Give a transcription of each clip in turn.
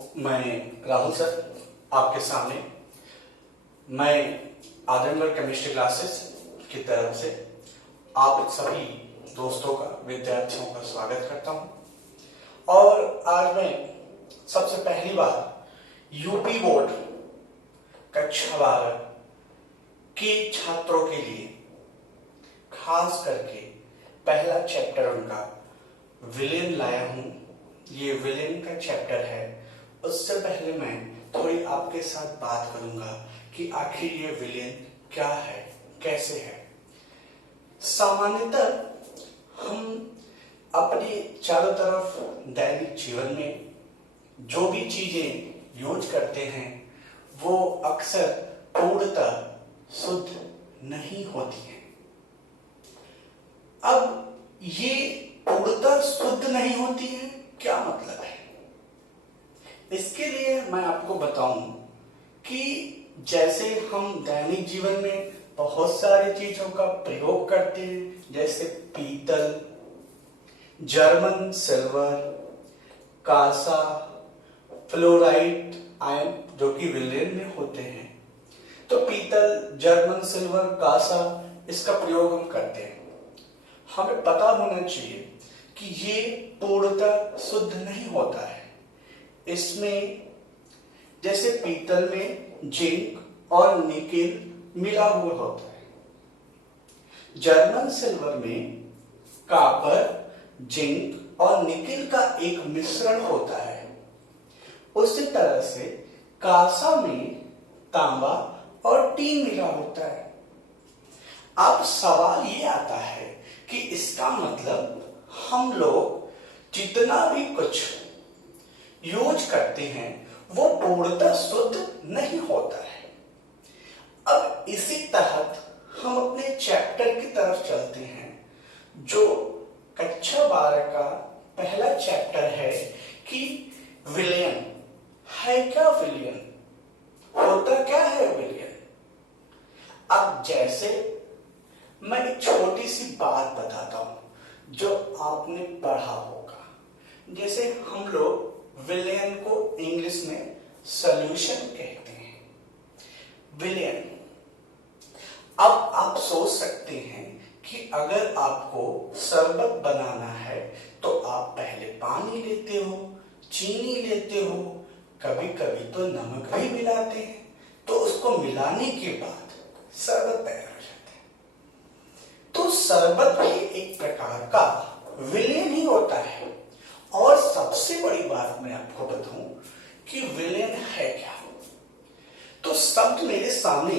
मैं राहुल सर आपके सामने मैं आदमगढ़ केमिस्ट्री क्लासेस की तरफ से आप सभी दोस्तों का, विद्यार्थियों का स्वागत करता हूं। और आज मैं सबसे पहली बार यूपी बोर्ड कक्षा 12 के छात्रों के लिए खास करके पहला चैप्टर उनका विलेन लाया हूं। ये विलेन का चैप्टर है। उससे पहले मैं थोड़ी आपके साथ बात करूंगा कि आखिर ये विलेन क्या है, कैसे है। सामान्यतः हम अपने चारों तरफ दैनिक जीवन में जो भी चीजें यूज करते हैं वो अक्सर पूर्णतः शुद्ध नहीं होती हैं। अब ये पूर्णतः शुद्ध नहीं होती है, क्या मतलब है? इसके लिए मैं आपको बताऊं कि जैसे हम दैनिक जीवन में बहुत सारी चीजों का प्रयोग करते हैं, जैसे पीतल, जर्मन सिल्वर, कांसा, फ्लोराइड आयन जो कि विलेन में होते हैं। तो पीतल, जर्मन सिल्वर, कांसा, इसका प्रयोग हम करते हैं। हमें पता होना चाहिए कि ये पूर्णतः शुद्ध नहीं होता है। इसमें जैसे पीतल में जिंक और निकेल मिला हुआ होता है। जर्मन सिल्वर में कॉपर, जिंक और निकेल का एक मिश्रण होता है। उसी तरह से कांसा में तांबा और टीन मिला होता है। अब सवाल ये आता है कि इसका मतलब हम लोग जितना भी कुछ यूज करते हैं वो पूर्णतः शुद्ध नहीं होता है। अब इसी तहत हम अपने चैप्टर की तरफ चलते हैं, जो कक्षा 12 का पहला चैप्टर है कि विलेन है क्या। विलेन होता क्या है विलेन? अब जैसे मैं एक छोटी सी बात बताता हूं जो आपने पढ़ा होगा। जैसे हम लोग विलेन को इंग्लिश में सॉल्यूशन कहते हैं। विलेन। अब आप सोच सकते हैं कि अगर आपको शरबत बनाना है तो आप पहले पानी लेते हो, चीनी लेते हो, कभी कभी तो नमक भी मिलाते हैं। तो उसको मिलाने के बाद शरबत तैयार हो जाता है। तो शरबत भी एक प्रकार का विलेन ही होता है। और सबसे बड़ी बात मैं आपको बताऊं कि विलेन है क्या। तो शब्द मेरे सामने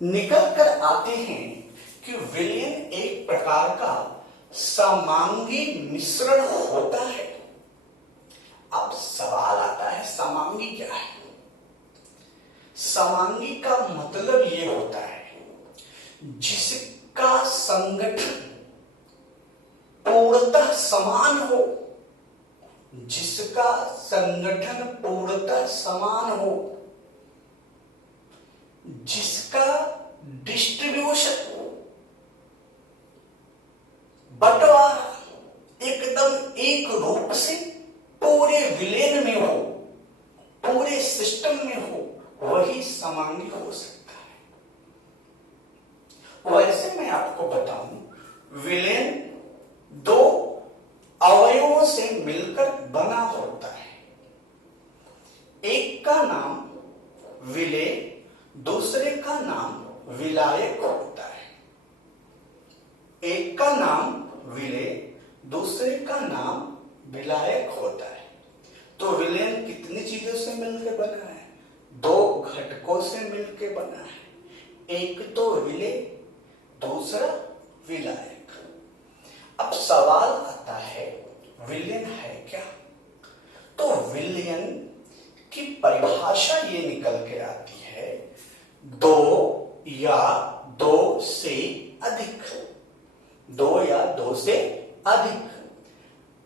निकल कर आते हैं कि विलेन एक प्रकार का समांगी मिश्रण होता है। अब सवाल आता है समांगी क्या है? समांगी का मतलब ये होता है जिसका संगठन पूर्णतः समान हो, जिसका संगठन पूर्णतः समान हो, जिसका डिस्ट्रीब्यूशन, बंटवारा एकदम एक रूप से पूरे विलेन में हो, पूरे सिस्टम में हो, वही समांगी हो सकता है। वैसे मैं आपको बताऊं, विलेन दो अवयवों से मिलकर बना होता है। एक का नाम विलेय, दूसरे का नाम विलायक होता है। एक का नाम विलेय, दूसरे का नाम विलायक होता है। तो विलेन कितनी चीजों से मिलकर बना है? दो घटकों से मिलकर बना है। एक तो विलेय, दूसरा विलायक। अब सवाल आता है विलेन है क्या। तो विलेन की परिभाषा ये निकल के आती है दो या दो से अधिक, दो या दो से अधिक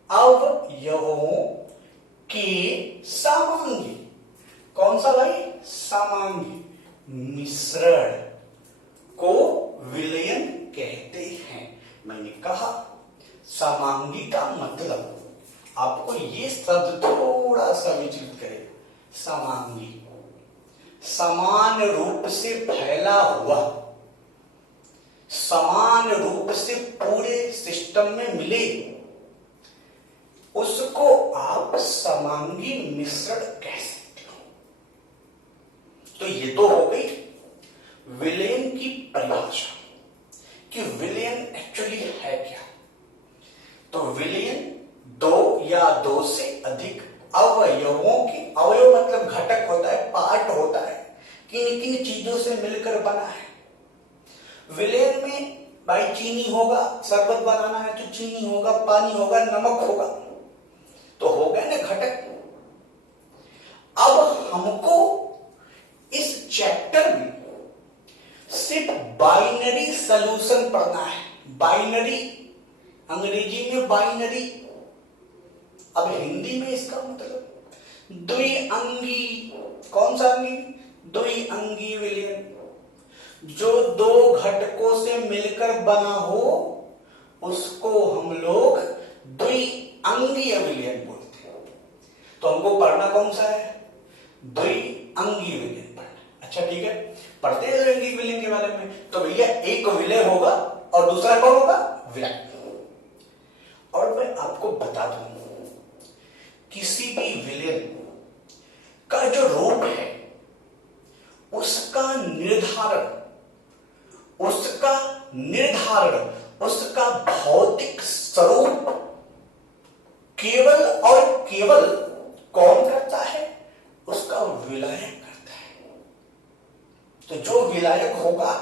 अवयवों की समांगी, कौन सा भाई? समांगी मिश्रण को विलेन कहते हैं। मैंने कहा समांगी का मतलब आपको ये शब्द थोड़ा सा समांगी, समान रूप से फैला हुआ, समान रूप से पूरे सिस्टम में मिले, उसको आप समांगी मिश्रण कह सकते हो। तो ये तो हो गई विलयन की परिभाषा कि विलयन एक्चुअली है क्या। तो विलयन दो या दो से अधिक अवयवों की, अवयव मतलब घटक होता है, पार्ट होता है, किन किन चीजों से मिलकर बना है। विलयन में भाई चीनी होगा, शरबत बनाना है तो चीनी होगा, पानी होगा, नमक होगा, तो हो गए ना घटक। अब हमको इस चैप्टर में सिर्फ बाइनरी सॉल्यूशन पढ़ना है। बाइनरी, अंग्रेजी में बाइनरी, अब हिंदी में इसका मतलब द्विअंगी। कौन सा अंगी? द्विअंगी विलयन। जो दो घटकों से मिलकर बना हो उसको हम लोग द्विअंगीय विलयन बोलते हैं। तो हमको पढ़ना कौन सा है? द्विअंगीय विलयन पढ़ना। अच्छा ठीक है, पढ़ते हैं द्विअंगीय विलयन के बारे में। तो भैया एक विलय होगा और दूसरा कौन होगा? विलय। और मैं आपको बता दूं, किसी भी विलयन का जो रूप है उसका निर्धारण, उसका भौतिक स्वरूप केवल और केवल कौन करता है? उसका विलायक करता है। तो जो विलायक होगा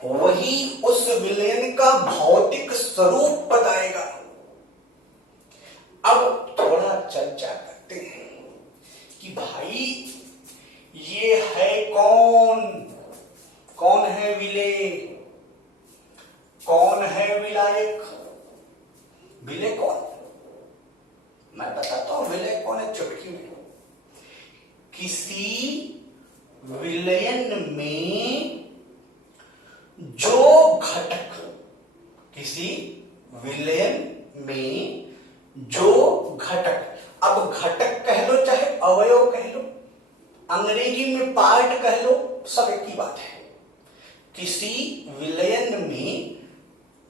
वही उस विलयन का भौतिक स्वरूप बताएगा। अब थोड़ा चर्चा करते हैं कि भाई ये है कौन? कौन है विलेय? कौन है विलायक? विलेय कौन? मैं बताता हूं विलेय कौन है चुटकी में। किसी विलयन में जो घटक, किसी विलयन में जो घटक, अब घटक कह लो चाहे अवयव कह लो, अंग्रेजी में पार्ट कह लो, सब एक ही बात है। किसी विलयन में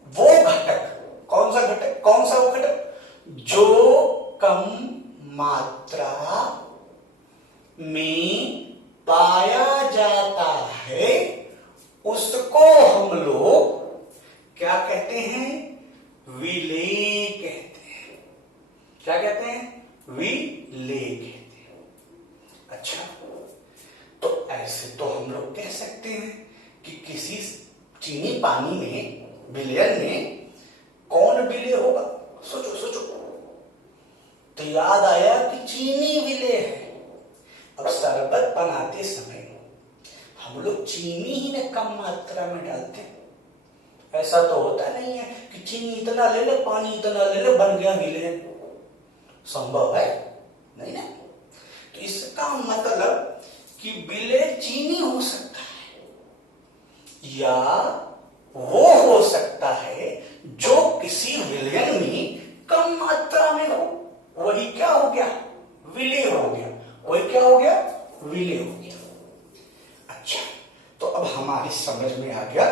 वो घटक, कौन सा घटक? कौन सा वो घटक जो कम मात्रा में पाया जाता है उसको हम लोग क्या कहते हैं? विलेय कहते हैं। क्या कहते हैं? विलेय कहते हैं। अच्छा, तो ऐसे तो हम लोग कह सकते हैं कि किसी चीनी पानी में, विलयन में कौन विलेय होगा? सोचो सोचो। तो याद आया कि चीनी विलेय है। अब शरबत बनाते समय हम लोग चीनी ही ने कम मात्रा में डालते हैं। ऐसा तो होता नहीं है कि चीनी इतना ले ले, पानी इतना ले ले, बन गया विलयन। संभव है नहीं ना। तो इसका मतलब कि विलय चीनी हो सकता है या वो हो सकता है जो किसी विलयन में कम मात्रा में हो, वही क्या हो गया? विलय हो गया। वही क्या हो गया? विलय हो गया। अच्छा, तो अब हमारी समझ में आ गया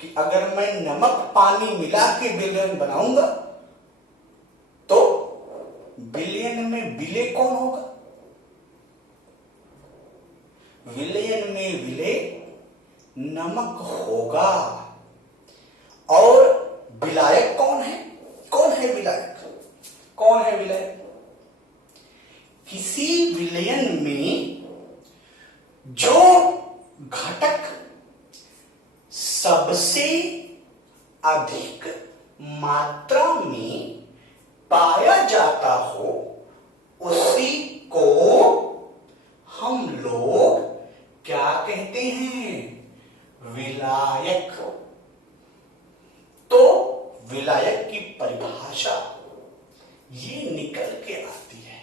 कि अगर मैं नमक पानी मिला के विलयन बनाऊंगा तो विलयन में विलेय कौन होगा? विलयन में विलेय नमक होगा। और विलायक कौन है? कौन है विलायक? कौन है विलायक? किसी विलयन में जो घटक सबसे अधिक मात्रा में पाया जाता हो उसी को हम लोग क्या कहते हैं? विलायक। तो विलायक की परिभाषा ये निकल के आती है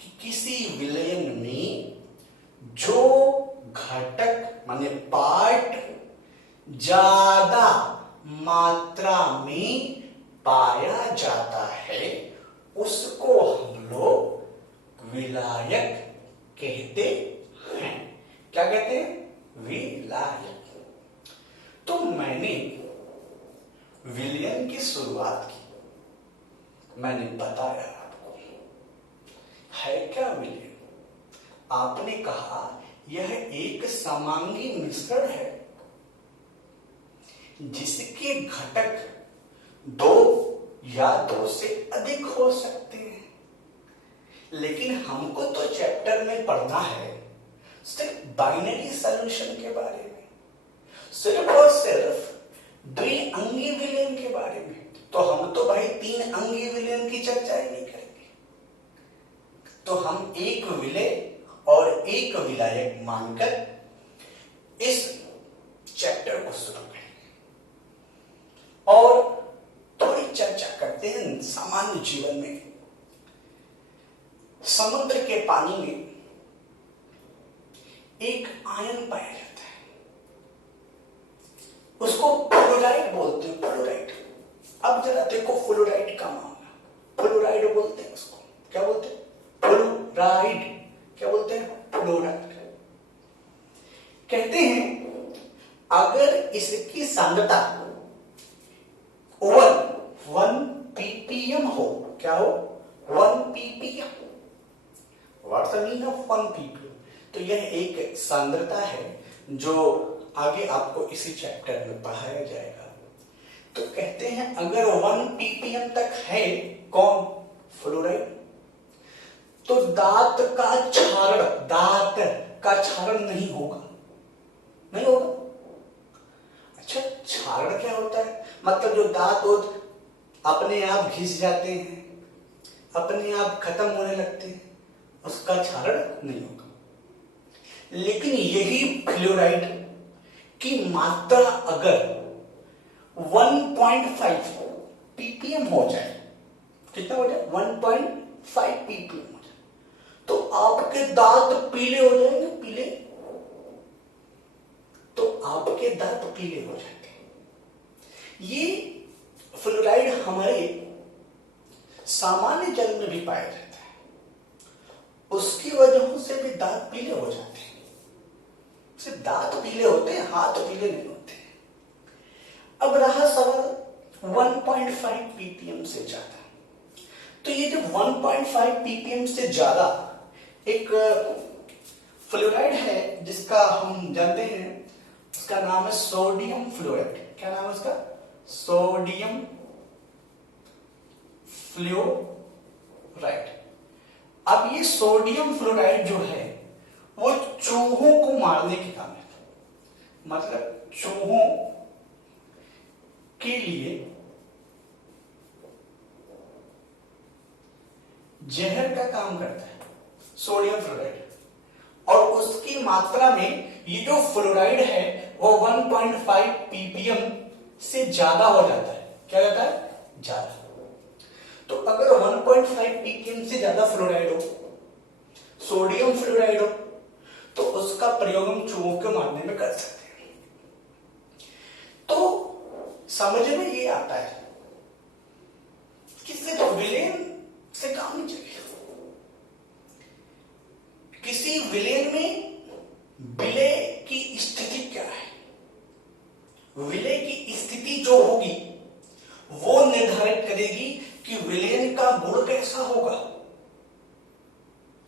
कि किसी विलयन में जो घटक माने पार्ट ज्यादा मात्रा में पाया जाता है उसको हम लोग विलायक है क्या विलयन? आपने कहा यह एक समांगी मिश्रण है जिसके घटक दो या दो से अधिक हो सकते हैं। लेकिन हमको तो चैप्टर में पढ़ना है सिर्फ बाइनरी सॉल्यूशन के बारे में, सिर्फ और सिर्फ द्विअंगी विलयन के बारे में। तो हम तो भाई तीन अंगी विलयन की चर्चा ही नहीं करेंगे। तो हम एक विलय और एक विलायक मानकर इस चैप्टर को शुरू करेंगे और थोड़ी चर्चा करते हैं। सामान्य जीवन में समुद्र के पानी में एक आयन पाया जाता है, उसको फ्लोराइड बोलते हैं। फ्लोराइड। अब जरा देखो फ्लोराइड का मामला। फ्लोराइड बोलते हैं उसको, क्या बोलते हैं? फ्लोराइड। क्या बोलते हैं? फ्लोराइड। कहते हैं अगर इसकी सांद्रता 1 ppm हो, क्या हो? 1 ppm। What's the meaning of 1 ppm? तो यह एक सांद्रता है जो आगे आपको इसी चैप्टर में पढ़ाया जाएगा। तो कहते हैं अगर 1 ppm तक है कौन? फ्लोराइड, तो दांत का क्षारण नहीं होगा। नहीं होगा। अच्छा, क्षारण क्या होता है? मतलब जो दांत अपने आप घिस जाते हैं, अपने आप खत्म होने लगते हैं, उसका क्षारण नहीं होगा। लेकिन यही फ्लोराइड की मात्रा अगर 1.5 ppm हो जाए, कितना हो जाए? 1.5 ppm हो जाए, तो आपके दांत पीले हो जाएंगे। पीले, तो आपके दांत पीले हो जाते हैं। ये फ्लोराइड हमारे सामान्य जल में भी पाया जाता है, उसकी वजह से भी दांत पीले हो जाते हैं। सिर्फ दांत पीले होते हैं, हाथ पीले नहीं होते। अब रहा सवाल 1.5 ppm से ज्यादा। तो ये जो 1.5 ppm से ज्यादा एक फ्लोराइड है जिसका हम जानते हैं, उसका नाम है सोडियम फ्लोराइड। क्या नाम है उसका? Sodium fluoride. अब ये सोडियम फ्लोराइड जो है वो चूहों को मारने के काम है। मतलब चूहों के लिए जहर का काम करता है सोडियम फ्लोराइड। और उसकी मात्रा में ये जो फ्लोराइड है वो 1.5 ppm से ज्यादा हो जाता है। क्या जाता है? ज्यादा। तो अगर 1.5 ppm से ज्यादा फ्लोराइड हो, सोडियम फ्लोराइड हो, तो उसका प्रयोग हम चूहों को मारने में कर सकते हैं। तो समझ में ये आता है कि सिर्फ विलयन से काम नहीं चलेगा। किसी विलयन में विलय की स्थिति क्या है? विलय की स्थिति जो होगी वो निर्धारित करेगी कि विलयन का गुण कैसा होगा,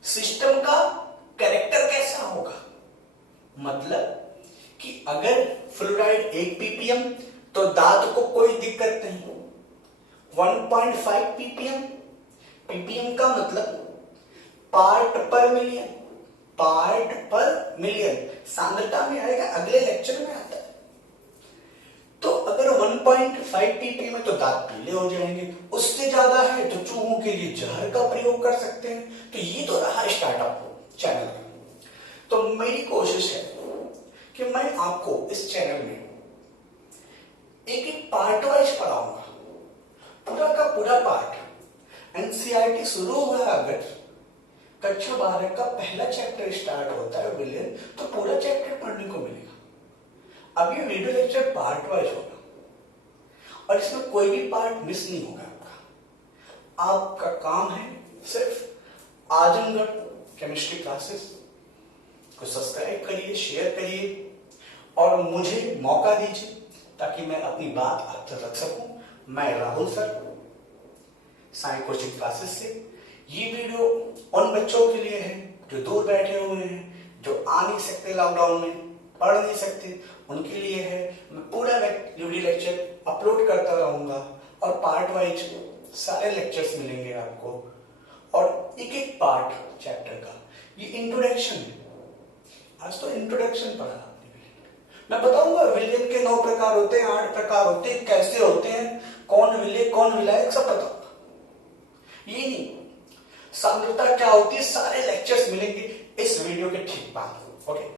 सिस्टम का कैरेक्टर कैसा होगा। मतलब कि अगर फ्लोराइड 1 ppm तो दांत को कोई दिक्कत नहीं। 1.5 ppm का मतलब पार्ट पर मिलियन। पार्ट पर मिलियन सांद्रता में आएगा, अगले लेक्चर में आता है। तो अगर 1.5 ppm में तो दांत पीले हो जाएंगे, उससे ज्यादा है तो चूहों के लिए जहर का प्रयोग कर सकते हैं। तो ये तो रहा स्टार्टअप चैनल का। तो मेरी कोशिश है कि मैं आपको इस चैनल में एक एक पार्ट वाइज पढ़ाऊंगा। पूरा का पूरा पार्ट एनसीईआरटी शुरू हुआ अगर कक्षा 12 का पहला चैप्टर स्टार्ट होता है विलयन, तो पूरा चैप्टर पढ़ने को मिलेगा। अब ये वीडियो लेक्चर पार्ट वाइज होगा और इसमें कोई भी पार्ट मिस नहीं होगा आपका। आपका काम है सिर्फ आजमगढ़ केमिस्ट्री क्लासेस को सब्सक्राइब करिए, शेयर करिए और मुझे मौका दीजिए ताकि मैं अपनी बात आप तक रख सकूं। मैं Rahul sir, Sai coaching classes से ये वीडियो उन बच्चों के लिए है जो दूर बैठे हुए हैं, जो आ नहीं सकते लॉकडाउन में, पढ़ नहीं सकते, उनके लिए है। मैं पूरा वीडियो लेक्चर अपलोड करता रहूंगा और पार्ट वाइज सारे लेक्चर्स मिलेंगे आपको, और एक एक पार्ट चैप्टर का ये इंट्रोडक्शन है। आज तो इंट्रोडक्शन पढ़ा आपने। मैं बताऊंगा विलेन के 9 प्रकार होते हैं, 8 प्रकार होते हैं, कैसे होते हैं, कौन विले कौन विलायक, सब बताऊंगा। ये नहीं, सांद्रता क्या होती है, सारे लेक्चर्स मिलेंगे इस वीडियो के ठीक बाद। ओके।